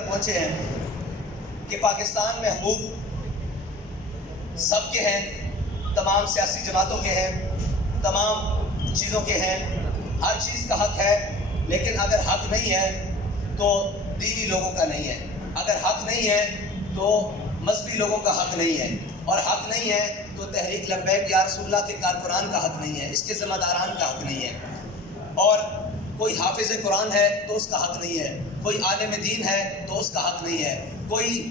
پہنچے ہیں کہ پاکستان میں حقوق سب کے ہیں، تمام سیاسی جماعتوں کے ہیں، تمام چیزوں کے ہیں، ہر چیز کا حق ہے، لیکن اگر حق نہیں ہے تو دینی لوگوں کا نہیں ہے، اگر حق نہیں ہے تو مذہبی لوگوں کا حق نہیں ہے، اور حق نہیں ہے تو تحریک لبیک یا رسول اللہ کے کارکنان کا حق نہیں ہے، اس کے ذمہ داران کا حق نہیں ہے، اور کوئی حافظ قرآن ہے تو اس کا حق نہیں ہے، کوئی عالم دین ہے تو اس کا حق نہیں ہے، کوئی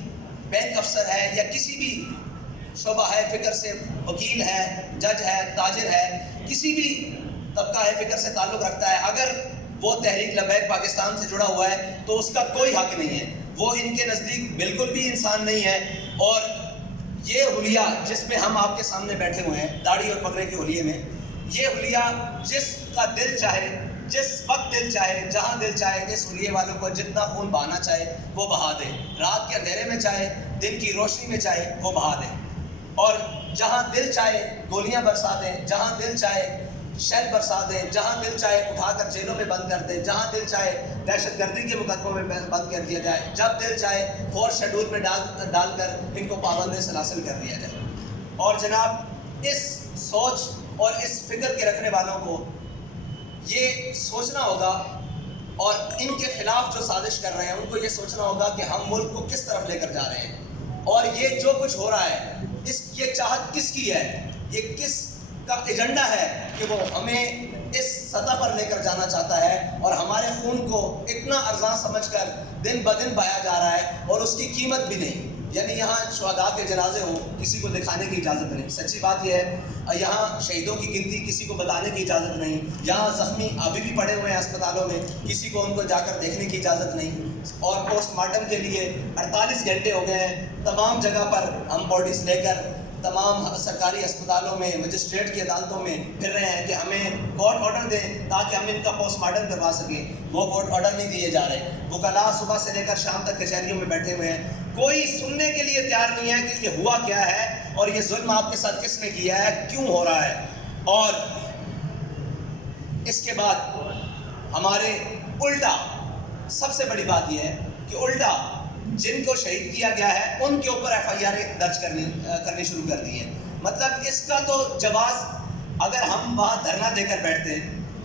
بینک افسر ہے یا کسی بھی شعبہ ہے فکر سے وکیل ہے، جج ہے، تاجر ہے، کسی بھی طبقہ ہے فکر سے تعلق رکھتا ہے، اگر وہ تحریک لبیک پاکستان سے جڑا ہوا ہے تو اس کا کوئی حق نہیں ہے، وہ ان کے نزدیک بالکل بھی انسان نہیں ہے۔ اور یہ حلیہ جس میں ہم آپ کے سامنے بیٹھے ہوئے ہیں، داڑھی اور پگڑے کے حلیے میں، یہ حلیہ جس کا دل چاہے، جس وقت دل چاہے، جہاں دل چاہے، اس حلیے والوں کو جتنا خون بہانا چاہے وہ بہا دے، رات کے اندھیرے میں چاہے، دن کی روشنی میں چاہے وہ بہا دے، اور جہاں دل چاہے گولیاں برسا دیں، جہاں دل چاہے شیل برسا دیں، جہاں دل چاہے اٹھا کر جیلوں میں بند کر دیں، جہاں دل چاہے دہشت گردی کے مقدموں میں بند کر دیا جائے، جب دل چاہے فور شیڈول میں ڈال کر ان کو پابند سلاسل کر دیا جائے۔ اور جناب اس سوچ اور اس فکر کے رکھنے والوں کو یہ سوچنا ہوگا، اور ان کے خلاف جو سازش کر رہے ہیں ان کو یہ سوچنا ہوگا کہ ہم ملک کو کس طرف لے کر جا رہے ہیں، اور یہ جو کچھ ہو رہا ہے یہ چاہت کس کی ہے، یہ کس کا ایجنڈا ہے کہ وہ ہمیں اس سطح پر لے کر جانا چاہتا ہے، اور ہمارے خون کو اتنا ارزاں سمجھ کر دن بدن بہایا جا رہا ہے اور اس کی قیمت بھی نہیں۔ یعنی یہاں شہداء کے جنازے ہوں، کسی کو دکھانے کی اجازت نہیں، سچی بات یہ ہے، یہاں شہیدوں کی گنتی کسی کو بتانے کی اجازت نہیں، یہاں زخمی ابھی بھی پڑے ہوئے ہیں اسپتالوں میں، کسی کو ان کو جا کر دیکھنے کی اجازت نہیں، اور پوسٹ مارٹم کے لیے 48 گھنٹے ہو گئے ہیں، تمام جگہ پر ہم باڈیز لے کر تمام سرکاری اسپتالوں میں، مجسٹریٹ کی عدالتوں میں پھر رہے ہیں کہ ہمیں کورٹ آرڈر دیں تاکہ ہم ان کا پوسٹ مارٹم کروا سکیں، وہ کورٹ آرڈر نہیں دیے جا رہے، وکلاء صبح سے لے کر شام تک کچہریوں میں بیٹھے ہوئے ہیں، کوئی سننے کے لیے تیار نہیں ہے کہ یہ ہوا کیا ہے، اور یہ ظلم آپ کے ساتھ کس نے کیا ہے، کیوں ہو رہا ہے۔ اور اس کے بعد ہمارے الٹا سب سے بڑی بات یہ ہے کہ الٹا جن کو شہید کیا گیا ہے ان کے اوپر FIR درج کرنی شروع کر دی ہے۔ مطلب اس کا تو جواز، اگر ہم وہاں دھرنا دے کر بیٹھتے،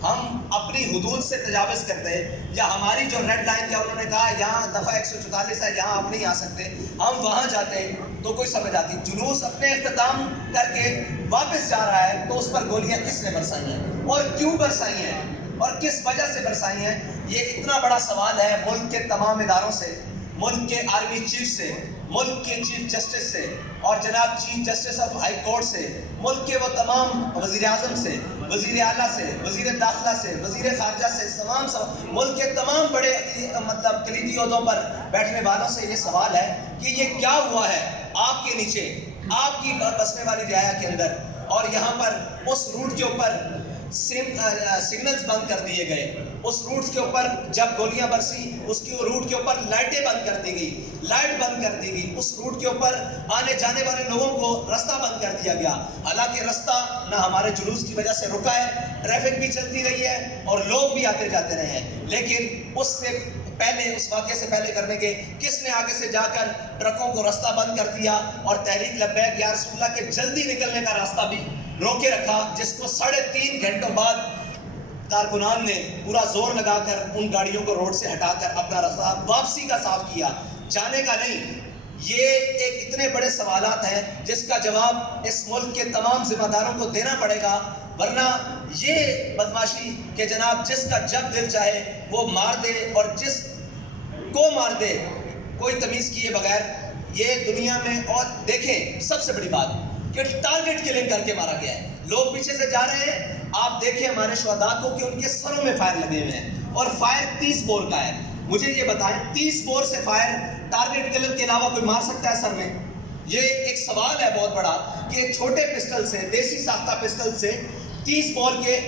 ہم اپنی حدود سے تجاوز کرتے، یا ہماری جو ریڈ لائن کیا انہوں نے کہا یہاں دفعہ 144 ہے یہاں آپ نہیں آ سکتے، ہم وہاں جاتے تو کوئی سمجھ آتی، جلوس اپنے اختتام کر کے واپس جا رہا ہے تو اس پر گولیاں کس نے برسائی ہیں اور کیوں برسائی ہیں اور کس وجہ سے برسائی ہیں، یہ اتنا بڑا سوال ہے ملک کے تمام اداروں سے، ملک کے آرمی چیف سے، ملک کے چیف جسٹس سے، اور جناب chief justice of high court سے، ملک کے وہ تمام وزیر اعظم سے، وزیر اعلیٰ سے، وزیر داخلہ سے، وزیر خارجہ سے، ملک کے تمام بڑے کلیدی عہدوں پر بیٹھنے والوں سے یہ سوال ہے کہ یہ کیا ہوا ہے آپ کے نیچے، آپ کی بسنے والی رعایا کے اندر، اور یہاں پر اس روٹ کے اوپر سگنلز بند کر دیے گئے، اس روٹ کے اوپر جب گولیاں برسی اس کی روٹ کے اوپر لائٹیں بند کر دی گئی، لائٹ بند کر دی گئی، اس روٹ کے اوپر آنے جانے والے لوگوں کو رستہ بند کر دیا گیا، حالانکہ رستہ نہ ہمارے جلوس کی وجہ سے رکا ہے، ٹریفک بھی چلتی رہی ہے اور لوگ بھی آتے جاتے رہے ہیں، لیکن اس واقعے سے پہلے کرنے کے کس نے آگے سے جا کر ٹرکوں کو رستہ بند کر دیا اور تحریک لبیک یا رسول اللہ کے جلدی نکلنے کا راستہ بھی روکے رکھا، جس کو 3.5 گھنٹوں بعد کارکنان نے پورا زور لگا کر ان گاڑیوں کو روڈ سے ہٹا کر اپنا راستہ واپسی کا صاف کیا، جانے کا نہیں۔ یہ ایک اتنے بڑے سوالات ہیں جس کا جواب اس ملک کے تمام ذمہ داروں کو دینا پڑے گا، ورنہ یہ بدماشی کہ جناب جس کا جب دل چاہے وہ مار دے اور جس کو مار دے کوئی تمیز کیے بغیر، یہ دنیا میں، اور دیکھیں سب سے بڑی بات کہ ٹارگٹ کلنگ کر کے مارا گیا ہے، لوگ پیچھے سے جا رہے ہیں، آپ دیکھیں ہمارے شہداء کو کہ ان کے سروں میں فائر لگے ہوئے ہیں، اور فائر 30 بور کا ہے، مجھے یہ بتائیں 30 بور سے فائر ٹارگٹ کلر کے علاوہ کوئی مار سکتا ہے سر میں؟ یہ ایک سوال ہے بہت بڑا کہ ایک چھوٹے پسٹل سے، دیسی ساختہ پسٹل سے 30 بور کے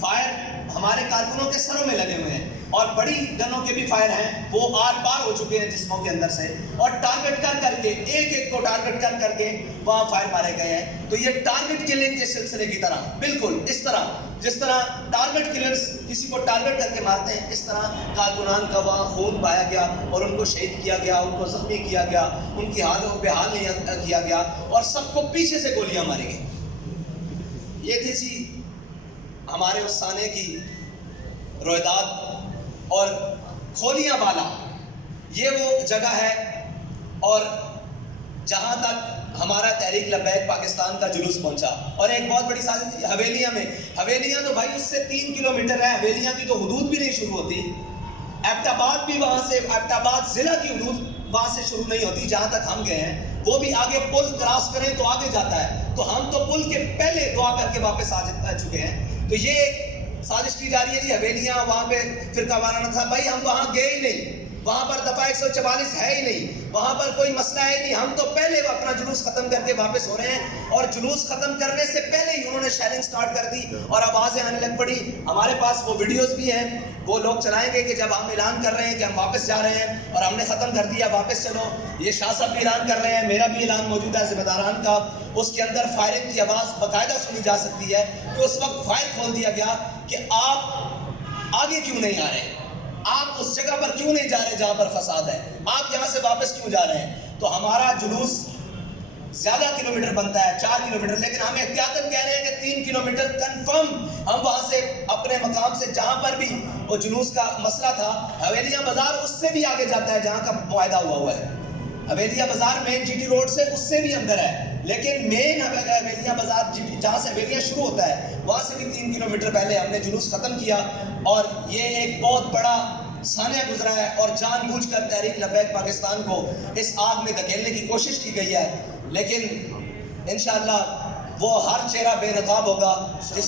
فائر ہمارے کارکنوں کے سروں میں لگے ہوئے ہیں، اور بڑی گنوں کے بھی فائر ہیں، وہ آر پار ہو چکے ہیں جسموں کے اندر سے، اور ٹارگٹ کر کے ایک ایک کو ٹارگٹ کر کے وہاں فائر مارے گئے ہیں۔ تو یہ ٹارگٹ کلنگ کے سلسلے کی طرح، بالکل اس طرح جس طرح ٹارگٹ کلرز کسی کو ٹارگٹ کر کے مارتے ہیں، اس طرح کارکنان کا وہاں خون پایا گیا اور ان کو شہید کیا گیا، ان کو زخمی کیا گیا، ان کی حال و بحال نہیں کیا گیا، اور سب کو پیچھے سے گولیاں ماری گئی۔ یہ تھی جی ہمارے اس سانے کی رویداد۔ اور کھولیاں بالا یہ وہ جگہ ہے، اور جہاں تک ہمارا تحریک لبیک پاکستان کا جلوس پہنچا، اور ایک بہت بڑی سازش تھی حویلیاں میں۔ حویلیاں تو بھائی اس سے 3 کلومیٹر ہے، حویلیاں کی تو حدود بھی نہیں شروع ہوتی۔ ایبٹ آباد بھی وہاں سے، ایبٹ آباد ضلع کی حدود وہاں سے شروع نہیں ہوتی جہاں تک ہم گئے ہیں، وہ بھی آگے پل کراس کریں تو آگے جاتا ہے، تو ہم تو پل کے پہلے دعا کر کے واپس آ چکے ہیں۔ تو یہ ایک سازش کی جا رہی ہے جی حویلیاں وہاں پہ فرقہ وارانہ تھا، بھائی ہم وہاں گئے ہی نہیں، وہاں پر دفعہ 144 ہے ہی نہیں، وہاں پر کوئی مسئلہ ہے نہیں، ہم تو پہلے اپنا جلوس ختم کر کے واپس ہو رہے ہیں، اور جلوس ختم کرنے سے پہلے ہی انہوں نے شیلنگ سٹارٹ کر دی اور آوازیں آنے لگ پڑی۔ ہمارے پاس وہ ویڈیوز بھی ہیں، وہ لوگ چلائیں گے کہ جب ہم اعلان کر رہے ہیں کہ ہم واپس جا رہے ہیں اور ہم نے ختم کر دیا واپس چلو، یہ شاہ صاحب بھی اعلان کر رہے ہیں، میرا بھی اعلان موجود ہے ذمہ داران کا، اس کے اندر فائرنگ کی آواز باقاعدہ سنی جا سکتی ہے کہ اس وقت فائر کھول دیا گیا کہ آپ آگے کیوں نہیں آ رہے، آپ اس جگہ پر کیوں نہیں جا رہے جہاں پر فساد ہے، آپ یہاں سے واپس کیوں جا رہے ہیں۔ تو ہمارا جلوس زیادہ کلومیٹر بنتا ہے، 4 کلومیٹر، لیکن ہم احتیاطاً کہہ رہے ہیں کہ 3 کلومیٹر کنفرم ہم وہاں سے اپنے مقام سے جہاں پر بھی وہ جلوس کا مسئلہ تھا، حویلیاں بازار اس سے بھی آگے جاتا ہے جہاں کا معاہدہ ہوا ہے، حویلیاں بازار مین جی ٹی روڈ سے اس سے بھی اندر ہے، لیکن مین حویلیاں بازار جہاں سے حویلیاں شروع ہوتا ہے وہاں سے بھی 3 کلومیٹر پہلے ہم نے جلوس ختم کیا، اور یہ ایک بہت بڑا سانحہ گزرا ہے، اور جان بوجھ کر تحریک لبیک پاکستان کو اس آگ میں دھکیلنے کی کوشش کی گئی ہے، لیکن انشاءاللہ وہ ہر چہرہ بے نقاب ہوگا جس